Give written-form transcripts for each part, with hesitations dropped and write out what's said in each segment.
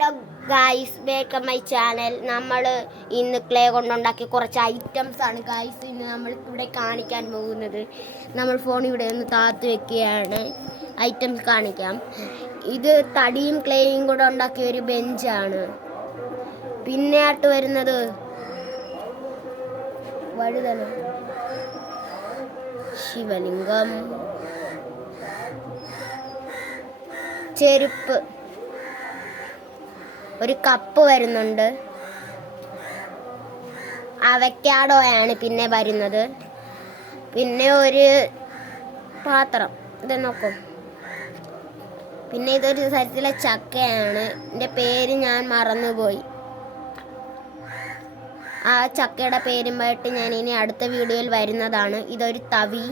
Hello guys, welcome my channel. നമ്മൾ ഇന്ന് clay കൊണ്ടുണ്ടാക്കിയ കുറച്ച് ഐറ്റംസ് ആണ് ഗായ്സ് ഇന്ന് നമ്മൾ ഇവിടെ കാണിക്കാൻ പോകുന്നത്. നമ്മൾ ഫോൺ ഇവിടെ ഒന്ന് താത്ത് വെക്കുകയാണ്. ഐറ്റംസ് കാണിക്കാം. ഇത് തടിയും ക്ലേയും കൂടെ ഉണ്ടാക്കിയ ഒരു ബെഞ്ചാണ്. പിന്നെ ആയിട്ട് വരുന്നത് വഴുതന, ശിവലിംഗം, ചെരുപ്പ്, ഒരു കപ്പ് വരുന്നുണ്ട്, അവക്കാഡോയാണ് പിന്നെ വരുന്നത്, പിന്നെ ഒരു പാത്രം, ഇത് നോക്കൂ. പിന്നെ ഇതൊരു തരത്തിലെ ചക്കയാണ്. എൻ്റെ പേര് ഞാൻ മറന്നുപോയി. ആ ചക്കയുടെ പേരുമായിട്ട് ഞാൻ ഇനി അടുത്ത വീഡിയോയിൽ വരുന്നതാണ്. ഇതൊരു തവി,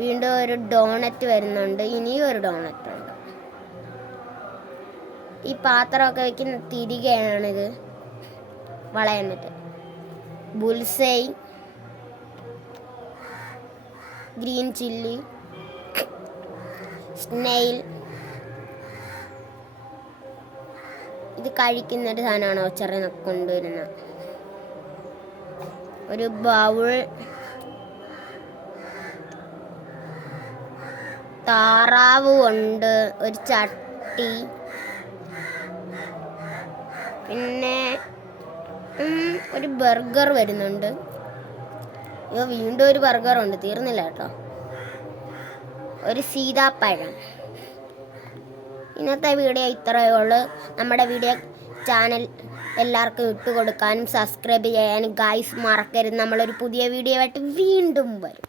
വീണ്ടും ഒരു ഡോണറ്റ് വരുന്നുണ്ട്, ഇനിയും ഒരു ഡോണറ്റ് ഉണ്ട്. ഈ പാത്രമൊക്കെ വെക്കുന്ന തിരികെയാണിത്, വളയുന്നത്. ബുൾസൈ, ഗ്രീൻ ചില്ലി, സ്നെയിൽ, ഇത് കഴിക്കുന്നൊരു സാധനമാണ് ഒച്ചറ കൊണ്ടുവരുന്ന ഒരു ബൗൾ, താറാവ് ഉണ്ട്, ഒരു ചട്ടി, പിന്നെ ഒരു ബർഗർ വരുന്നുണ്ട്. വീണ്ടും ഒരു ബർഗർ ഉണ്ട്, തീർന്നില്ല കേട്ടോ. ഒരു സീതാപ്പഴം. ഇന്നത്തെ വീഡിയോ ഇത്രയേ ഉള്ളൂ. നമ്മുടെ വീഡിയോ ചാനൽ എല്ലാവർക്കും ഇട്ടുകൊടുക്കാനും സബ്സ്ക്രൈബ് ചെയ്യാനും ഗായ്സ് മറക്കരുത്. നമ്മളൊരു പുതിയ വീഡിയോ ആയിട്ട് വീണ്ടും വരും.